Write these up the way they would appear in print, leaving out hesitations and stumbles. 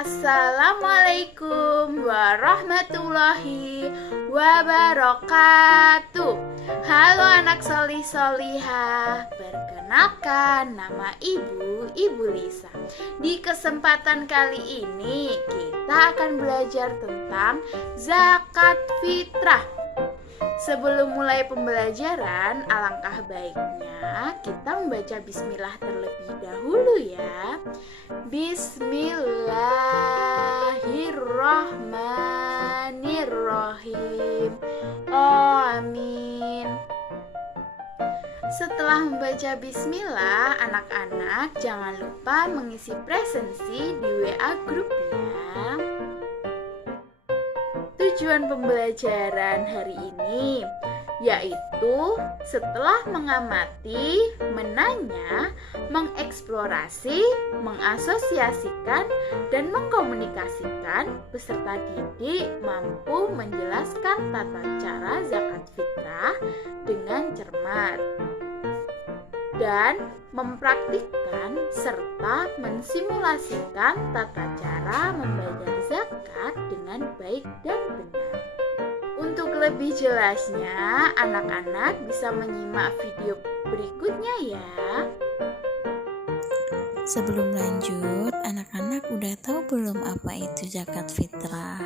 Assalamualaikum warahmatullahi wabarakatuh. Halo anak solih solihah, perkenalkan nama Ibu Lisa. Di kesempatan kali ini kita akan belajar tentang zakat fitrah. Sebelum mulai pembelajaran, alangkah baiknya kita membaca bismillah terlebih dahulu ya. Bismillahirrahmanirrahim. Amin. Setelah membaca bismillah, anak-anak jangan lupa mengisi presensi di WA grup ya. Tujuan pembelajaran hari ini yaitu setelah mengamati, menanya, mengeksplorasi, mengasosiasikan, dan mengkomunikasikan, peserta didik mampu menjelaskan tata cara zakat fitrah dengan cermat dan mempraktikkan serta mensimulasikan tata cara membayar zakat dengan baik dan benar. Untuk lebih jelasnya, anak-anak bisa menyimak video berikutnya ya. Sebelum lanjut, anak-anak udah tahu belum apa itu zakat fitrah?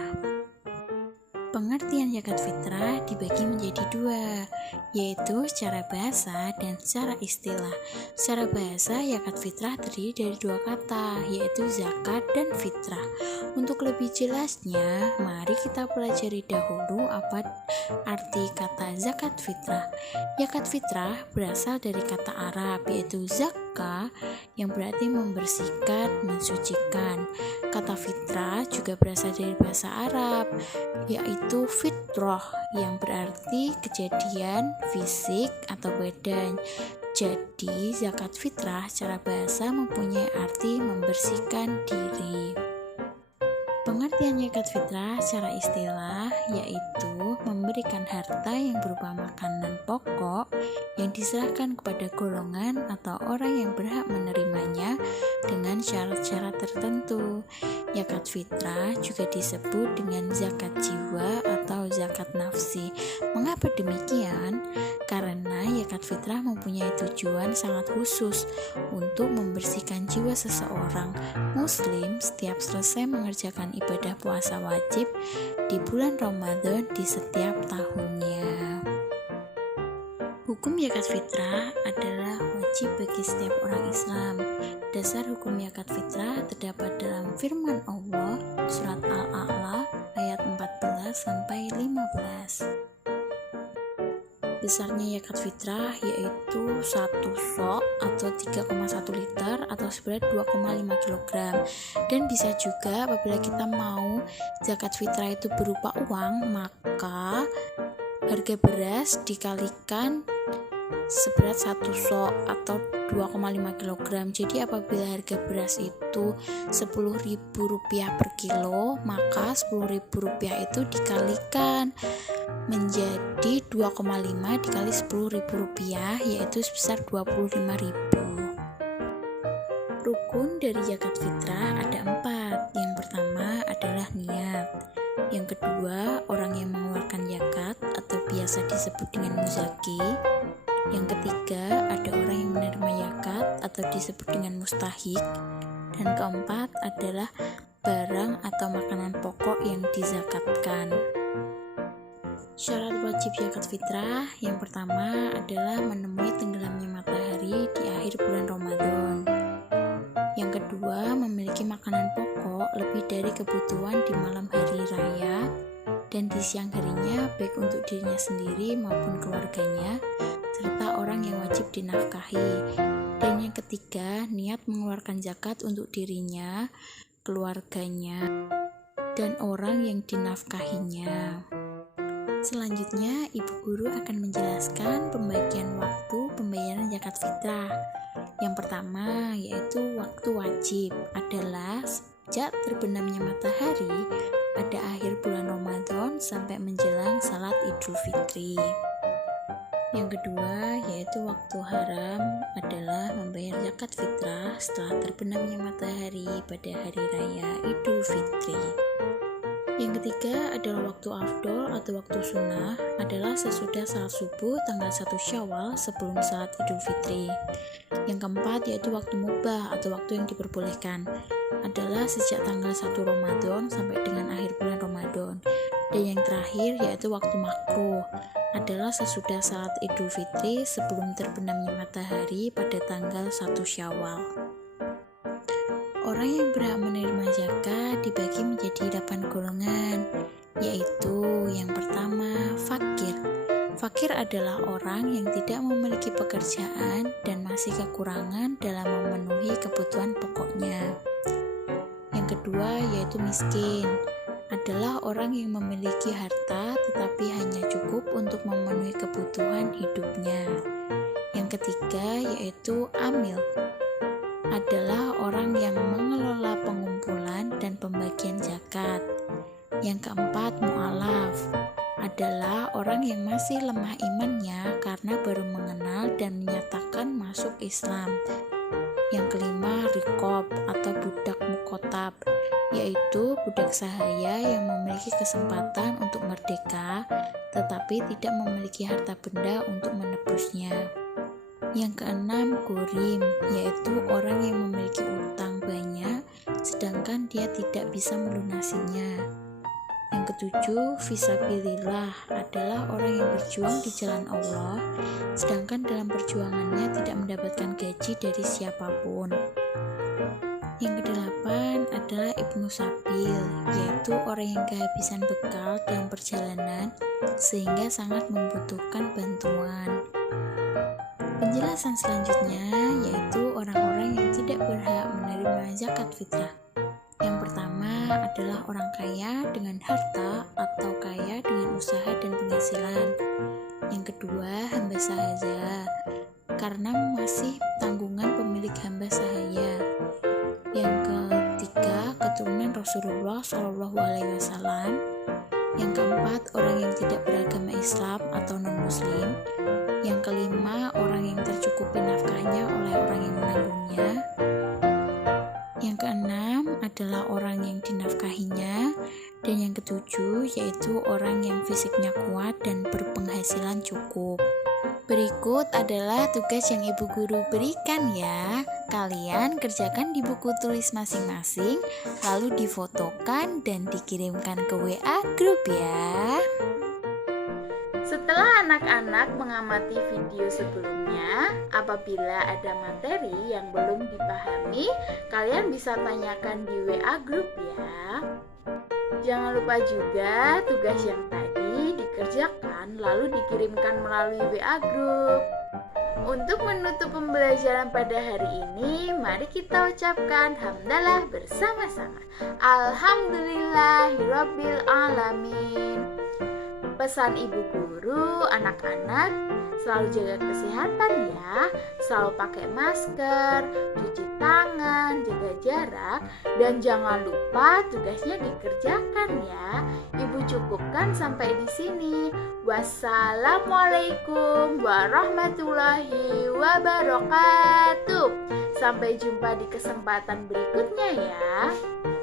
Pengertian zakat fitrah dibagi menjadi dua, yaitu secara bahasa dan secara istilah. Secara bahasa, zakat fitrah terdiri dari dua kata, yaitu zakat dan fitrah. Untuk lebih jelasnya, mari kita pelajari dahulu apa arti kata zakat fitrah. Zakat fitrah berasal dari kata Arab, yaitu zakah, yang berarti membersihkan, mensucikan. Kata fitrah juga berasal dari bahasa Arab, yaitu fitrah, yang berarti kejadian fisik atau badan. Jadi, zakat fitrah secara bahasa mempunyai arti membersihkan diri. Pengertian zakat fitrah secara istilah yaitu memberikan harta yang berupa makanan pokok yang diserahkan kepada golongan atau orang yang berhak menerimanya dengan syarat-syarat tertentu. Zakat fitrah juga disebut dengan zakat jiwa atau zakat nafsi. Mengapa demikian? Karena zakat fitrah mempunyai tujuan sangat khusus untuk membersihkan jiwa seseorang Muslim setiap selesai mengerjakan ibadah puasa wajib di bulan Ramadan di setiap tahunnya. Hukum zakat fitrah adalah wajib bagi setiap orang Islam. Dasar hukum zakat fitrah terdapat dalam firman Allah surat Al-A'la ayat 14-15. Besarnya zakat fitrah yaitu 1 sok atau 3,1 liter atau seberat 2,5 kg. Dan bisa juga apabila kita mau zakat fitrah itu berupa uang, maka harga beras dikalikan seberat 1 sok atau 2,5 kg. Jadi apabila harga beras itu Rp10.000 per kilo, maka Rp10.000 itu dikalikan menjadi 2,5 dikali Rp10.000 yaitu sebesar Rp25.000. Rukun dari zakat fitrah ada 4. Yang pertama adalah niat. Yang kedua, orang yang mengeluarkan zakat atau biasa disebut dengan muzaki. Yang ketiga, ada orang yang menerima zakat atau disebut dengan mustahik. Dan keempat adalah barang atau makanan pokok yang dizakatkan. Syarat wajib zakat fitrah yang pertama adalah menemui tenggelamnya matahari di akhir bulan Ramadan. Yang kedua, memiliki makanan pokok lebih dari kebutuhan di malam hari raya dan di siang harinya baik untuk dirinya sendiri maupun keluarganya serta orang yang wajib dinafkahi. Dan yang ketiga, niat mengeluarkan zakat untuk dirinya, keluarganya, dan orang yang dinafkahinya. Selanjutnya, Ibu Guru akan menjelaskan pembagian waktu pembayaran zakat fitrah. Yang pertama, yaitu waktu wajib adalah sejak terbenamnya matahari pada akhir bulan Ramadan sampai menjelang salat Idul Fitri. Yang kedua, yaitu waktu haram adalah membayar zakat fitrah setelah terbenamnya matahari pada hari raya Idul Fitri. Yang ketiga adalah waktu afdol atau waktu sunnah adalah sesudah salat subuh tanggal 1 Syawal sebelum salat Idul Fitri. Yang keempat yaitu waktu mubah atau waktu yang diperbolehkan adalah sejak tanggal 1 Ramadan sampai dengan akhir bulan Ramadan. Dan yang terakhir yaitu waktu makruh adalah sesudah salat Idul Fitri sebelum terbenamnya matahari pada tanggal 1 Syawal. Orang yang berhak menerima zakat dibagi menjadi 8 golongan, yaitu yang pertama, fakir. Fakir adalah orang yang tidak memiliki pekerjaan dan masih kekurangan dalam memenuhi kebutuhan pokoknya. Yang kedua yaitu miskin, adalah orang yang memiliki harta tetapi hanya cukup untuk memenuhi kebutuhan hidupnya. Yang ketiga yaitu amil, adalah orang yang mengelola pengumpulan dan pembagian zakat. Yang keempat mu'alaf, adalah orang yang masih lemah imannya karena baru mengenal dan menyatakan masuk Islam. Yang kelima riqab atau budak mukotab, yaitu budak sahaya yang memiliki kesempatan untuk merdeka tetapi tidak memiliki harta benda untuk menebusnya. Yang keenam gorim, yaitu orang yang memiliki utang banyak sedangkan dia tidak bisa melunasinya. Yang ketujuh fisabilillah, adalah orang yang berjuang di jalan Allah sedangkan dalam perjuangannya tidak mendapatkan gaji dari siapapun. Yang kedelapan adalah ibnu sabil, yaitu orang yang kehabisan bekal dalam perjalanan sehingga sangat membutuhkan bantuan. Penjelasan selanjutnya yaitu orang-orang yang tidak berhak menerima zakat fitrah. Yang pertama adalah orang kaya dengan harta atau kaya dengan usaha dan penghasilan. Yang kedua hamba sahaya, karena masih tanggungan pemilik hamba sahaya. Yang ketiga keturunan Rasulullah SAW. Yang keempat orang yang tidak beragama Islam atau non-Muslim. Yang kelima orang yang tercukupi nafkahnya oleh orang yang menanggungnya. Yang keenam adalah orang yang dinafkahinya. Dan yang ketujuh yaitu orang yang fisiknya kuat dan berpenghasilan cukup. Berikut adalah tugas yang ibu guru berikan ya. Kalian kerjakan di buku tulis masing-masing, lalu difotokan dan dikirimkan ke WA grup ya. Setelah anak-anak mengamati video sebelumnya, apabila ada materi yang belum dipahami, kalian bisa tanyakan di WA grup ya. Jangan lupa juga tugas yang tadi dikerjakan lalu dikirimkan melalui WA grup. Untuk menutup pembelajaran pada hari ini, mari kita ucapkan hamdalah bersama-sama. Alhamdulillahirabbil alamin. Pesan ibu guru, anak-anak selalu jaga kesehatan ya, selalu pakai masker, cuci tangan, jaga jarak, dan jangan lupa tugasnya dikerjakan ya. Ibu cukupkan sampai di sini. Wassalamualaikum warahmatullahi wabarakatuh. Sampai jumpa di kesempatan berikutnya ya.